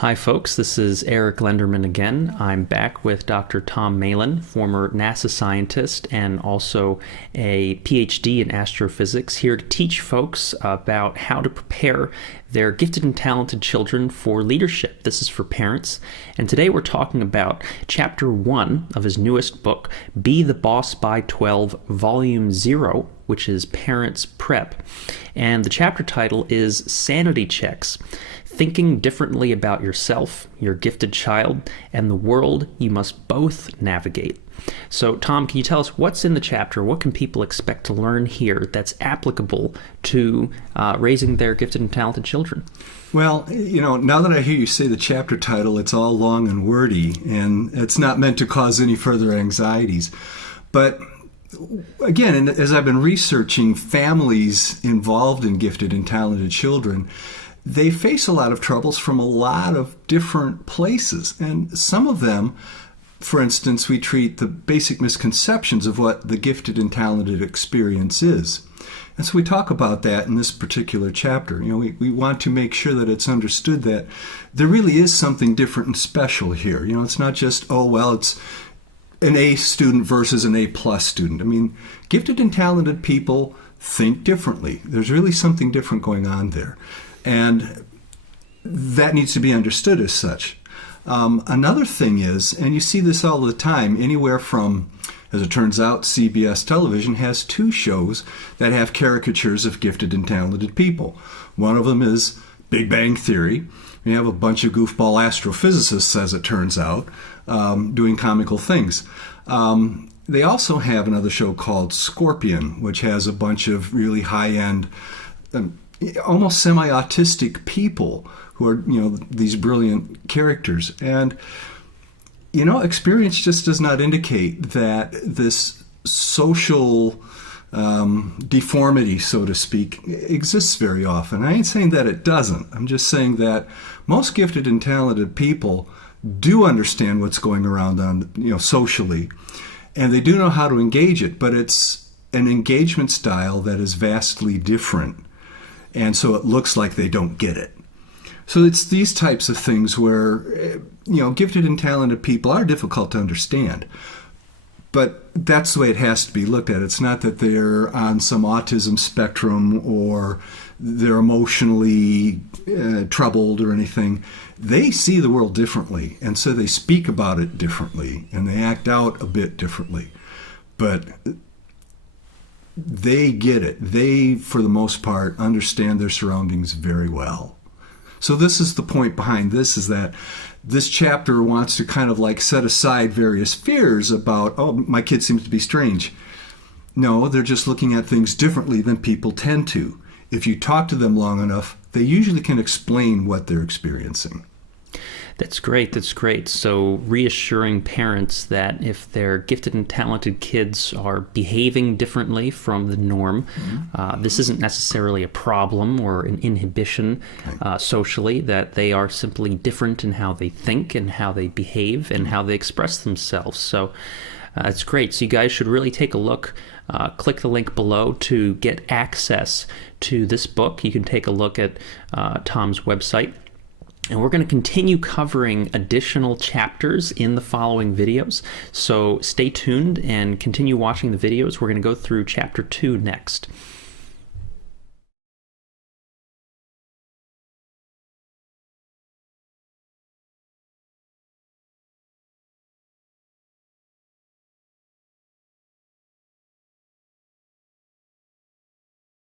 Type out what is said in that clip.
Hi folks, this is Eric Lenderman again. I'm back with Dr. Tom Malin, former NASA scientist and also a PhD in astrophysics, here to teach folks about how to prepare their gifted and talented children for leadership. This is for parents. And today we're talking about Chapter 1 of his newest book, Be the Boss by 12, Volume 0, which is Parents Prep. And the chapter title is Sanity Checks. Thinking differently about yourself, your gifted child, and the world you must both navigate. So, Tom, can you tell us what's in the chapter? What can people expect to learn here that's applicable to raising their gifted and talented children? Well, now that I hear you say the chapter title, it's all long and wordy, and it's not meant to cause any further anxieties. But again, as I've been researching families involved in gifted and talented children, they face a lot of troubles from a lot of different places. And some of them, for instance, we treat the basic misconceptions of what the gifted and talented experience is. And so we talk about that in this particular chapter. We want to make sure that it's understood that there really is something different and special here. It's not just, it's an A student versus an A plus student. I mean, gifted and talented people think differently. There's really something different going on there. And that needs to be understood as such. Another thing is, and you see this all the time, anywhere from, as it turns out, CBS television has two shows that have caricatures of gifted and talented people. One of them is Big Bang Theory. We have a bunch of goofball astrophysicists, as it turns out, doing comical things. They also have another show called Scorpion, which has a bunch of really high-end, almost semi-autistic people who are, these brilliant characters. And, experience just does not indicate that this social deformity, so to speak, exists very often. I ain't saying that it doesn't. I'm just saying that most gifted and talented people do understand what's going around on, socially, and they do know how to engage it, but it's an engagement style that is vastly different. And so it looks like they don't get it. So it's these types of things where, gifted and talented people are difficult to understand. But that's the way it has to be looked at. It's not that they're on some autism spectrum or they're emotionally troubled or anything. They see the world differently, and so they speak about it differently, and they act out a bit differently. But they get it. They, for the most part, understand their surroundings very well. So this is the point behind this, is that this chapter wants to kind of like set aside various fears about, my kid seems to be strange. No, they're just looking at things differently than people tend to. If you talk to them long enough, they usually can explain what they're experiencing. That's great. That's great. So reassuring parents that if their gifted and talented kids are behaving differently from the norm, this isn't necessarily a problem or an inhibition socially, that they are simply different in how they think and how they behave and how they express themselves. So it's great. So you guys should really take a look. Click the link below to get access to this book. You can take a look at Tom's website. And we're going to continue covering additional chapters in the following videos. So stay tuned and continue watching the videos. We're going to go through Chapter 2 next.